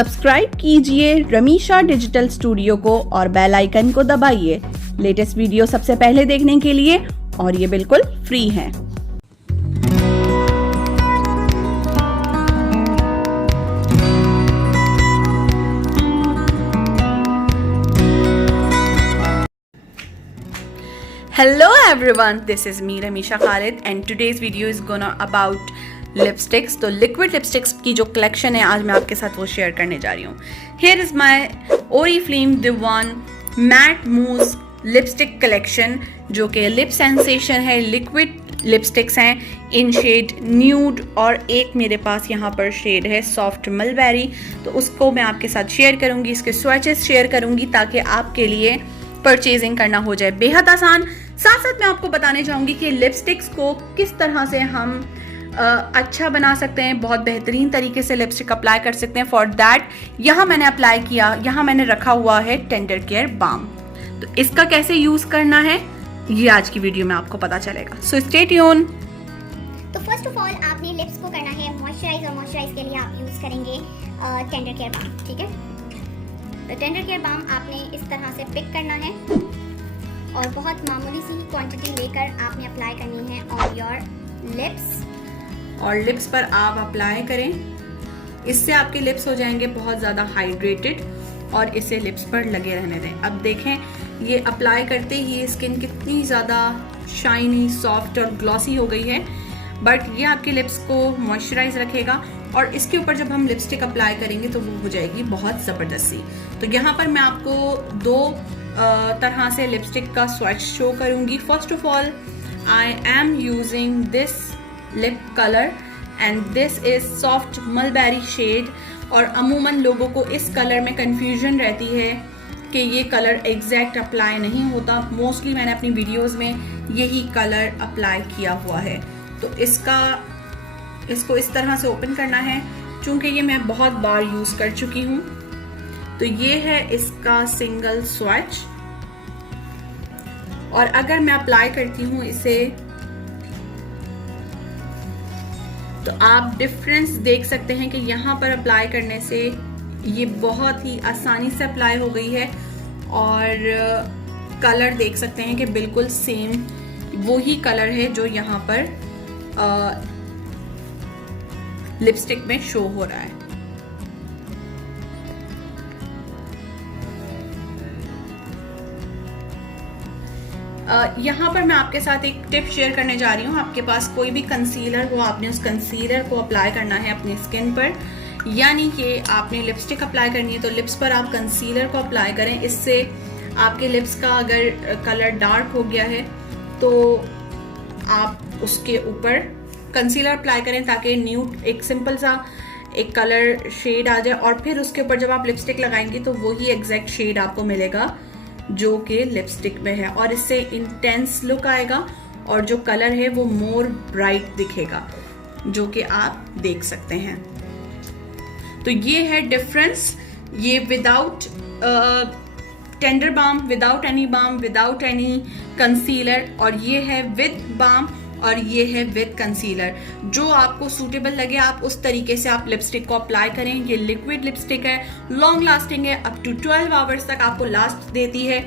Subscribe कीजिए रमीशा digital studio को और बेल आइकन को दबाइए लेटेस्ट वीडियो सबसे पहले देखने के लिए, और ये बिल्कुल फ्री है। Hello everyone, this is me Ramisha Khalid and today's video is gonna about lipsticks. तो लिक्विड लिपस्टिक्स की जो कलेक्शन है आज मैं आपके साथ वो शेयर करने जा रही हूँ। Here is my Oriflame the one matte mousse lipstick collection, जो कि लिप सेंसेशन है। लिक्विड लिपस्टिक्स हैं इन शेड न्यूड, और एक मेरे पास यहाँ पर शेड है सॉफ्ट मलबेरी, तो उसको मैं आपके साथ शेयर करूँगी। इसके स्वैचेस शेयर करूँगी ताकि आपके लिए परचेजिंग करना हो जाए बेहद आसान। साथ साथ मैं आपको बताने चाहूँगी कि लिपस्टिक्स को किस तरह से हम अच्छा बना सकते हैं, बहुत बेहतरीन तरीके से लिपस्टिक अप्लाई कर सकते हैं। फॉर दैट यहाँ मैंने अप्लाई किया, यहाँ मैंने रखा हुआ है टेंडर केयर बाम। तो इसका कैसे यूज़ करना है ये आज की वीडियो में आपको पता चलेगा, सो स्टे ट्यून। तो फर्स्ट ऑफ ऑल आपने लिप्स को करना है मॉइस्चराइज, और मॉइस्चराइज के लिए आप यूज़ करेंगे टेंडर केयर बाम। ठीक है, तो टेंडर केयर बाम आपने इस तरह से पिक करना है और बहुत मामूली सी क्वांटिटी लेकर आपने अप्लाई करनी है ऑन योर लिप्स, और लिप्स पर आप अप्लाई करें। इससे आपके लिप्स हो जाएंगे बहुत ज़्यादा हाइड्रेटेड, और इसे लिप्स पर लगे रहने दें। अब देखें ये अप्लाई करते ही स्किन कितनी ज़्यादा शाइनी, सॉफ्ट और ग्लॉसी हो गई है, बट ये आपके लिप्स को मॉइस्चराइज रखेगा, और इसके ऊपर जब हम लिपस्टिक अप्लाई करेंगे तो वो हो जाएगी बहुत ज़बरदस्ती। तो यहाँ पर मैं आपको दो तरह से लिपस्टिक का स्वैच शो करूँगी। First of all I am using this lip colour and this is soft mulberry shade, और अमूमन लोगों को इस कलर में कंफ्यूजन रहती है कि ये कलर एग्जैक्ट अप्लाई नहीं होता। मोस्टली मैंने अपनी वीडियोस में यही कलर अप्लाई किया हुआ है। तो इसको इस तरह से ओपन करना है, चूंकि ये मैं बहुत बार यूज कर चुकी हूँ। तो ये है इसका सिंगल स्वैच, और अगर मैं अप्लाई करती हूँ इसे तो आप डिफरेंस देख सकते हैं कि यहाँ पर अप्लाई करने से ये बहुत ही आसानी से अप्लाई हो गई है, और कलर देख सकते हैं कि बिल्कुल सेम वही कलर है जो यहाँ पर लिपस्टिक में शो हो रहा है। यहाँ पर मैं आपके साथ एक टिप शेयर करने जा रही हूँ। आपके पास कोई भी कंसीलर हो, आपने उस कंसीलर को अप्लाई करना है अपनी स्किन पर, यानी कि आपने लिपस्टिक अप्लाई करनी है तो लिप्स पर आप कंसीलर को अप्लाई करें। इससे आपके लिप्स का अगर कलर डार्क हो गया है तो आप उसके ऊपर कंसीलर अप्लाई करें ताकि न्यूड एक सिंपल सा एक कलर शेड आ जाए, और फिर उसके ऊपर जब आप लिपस्टिक लगाएंगे तो वही एग्जैक्ट शेड आपको मिलेगा जो कि लिपस्टिक में है, और इससे इंटेंस लुक आएगा और जो कलर है वो मोर ब्राइट दिखेगा, जो कि आप देख सकते हैं। तो ये है डिफरेंस, ये without tender balm, without any balm, without any concealer, और ये है विद बाम और ये है विद कंसीलर। जो आपको सूटेबल लगे आप उस तरीके से आप लिपस्टिक को अप्लाई करें। ये लिक्विड लिपस्टिक है, लॉन्ग लास्टिंग है, अप टू 12 आवर्स तक आपको लास्ट देती है।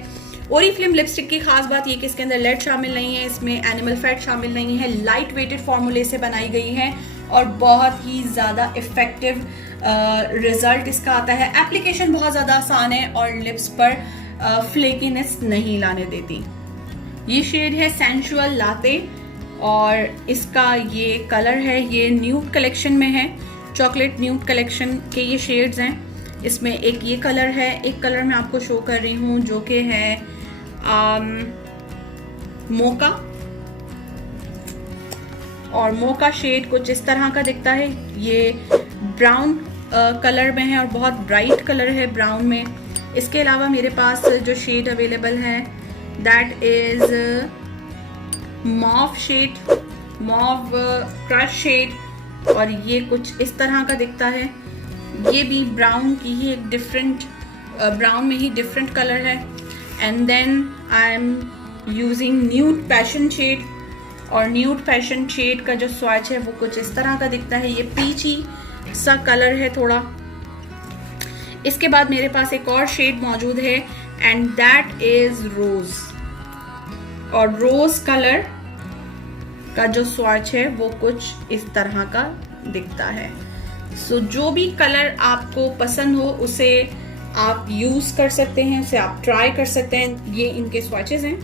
ओरिफ्लेम लिपस्टिक की खास बात ये कि इसके अंदर लेड शामिल नहीं है, इसमें एनिमल फैट शामिल नहीं है, लाइट वेटेड फॉर्मूले से बनाई गई है, और बहुत ही ज़्यादा इफेक्टिव रिजल्ट इसका आता है। एप्लीकेशन बहुत ज़्यादा आसान है और लिप्स पर फ्लेकीनेस नहीं लाने देती। ये शेड है सेंसुअल लाते, और इसका ये कलर है, ये न्यूड कलेक्शन में है, चॉकलेट न्यूड कलेक्शन के ये शेड्स हैं। इसमें एक ये कलर है, एक कलर मैं आपको शो कर रही हूँ जो कि है मोका, और मोका शेड कुछ इस तरह का दिखता है। ये ब्राउन कलर में है और बहुत ब्राइट कलर है ब्राउन में। इसके अलावा मेरे पास जो शेड अवेलेबल है that is mauve shade, mauve crush shade, और ये कुछ इस तरह का दिखता है। ये भी ब्राउन की ही एक डिफरेंट ब्राउन में ही डिफरेंट कलर है। And then I am using nude passion shade, और न्यूड पैशन शेड का जो स्वैच है वो कुछ इस तरह का दिखता है। ये पीची सा कलर है थोड़ा, इसके बाद मेरे पास एक और शेड मौजूद है एंड दैट इज रोज। और रोज कलर का जो स्वॉच है वो कुछ इस तरह का दिखता है। सो जो भी कलर आपको पसंद हो उसे आप यूज कर सकते हैं, उसे आप ट्राई कर सकते हैं। ये इनके स्वॉचेस हैं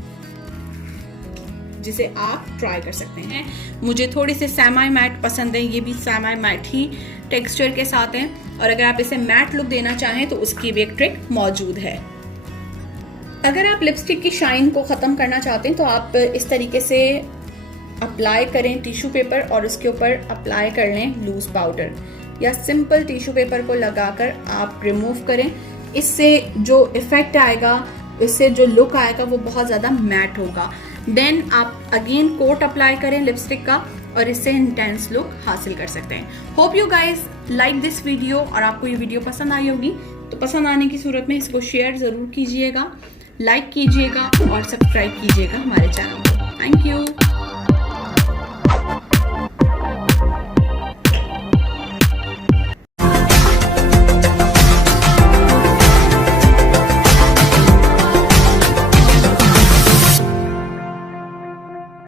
जिसे आप ट्राई कर सकते हैं। मुझे थोड़े से सेमी मैट पसंद है, ये भी सेमी मैट ही टेक्सचर के साथ हैं। और अगर आप इसे मैट लुक देना चाहें तो उसकी भी एक ट्रिक मौजूद है। अगर आप लिपस्टिक की शाइन को ख़त्म करना चाहते हैं तो आप इस तरीके से अप्लाई करें टिश्यू पेपर और उसके ऊपर अप्लाई कर लें लूज पाउडर, या सिंपल टिश्यू पेपर को लगाकर आप रिमूव करें। इससे जो इफेक्ट आएगा, इससे जो लुक आएगा वो बहुत ज़्यादा मैट होगा। देन आप अगेन कोट अप्लाई करें लिपस्टिक का और इससे इंटेंस लुक हासिल कर सकते हैं। Hope you guys like this video, और आपको ये वीडियो पसंद आई होगी तो पसंद आने की सूरत में इसको शेयर ज़रूर कीजिएगा, लाइक कीजिएगा और सब्सक्राइब कीजिएगा हमारे चैनल को। Thank you.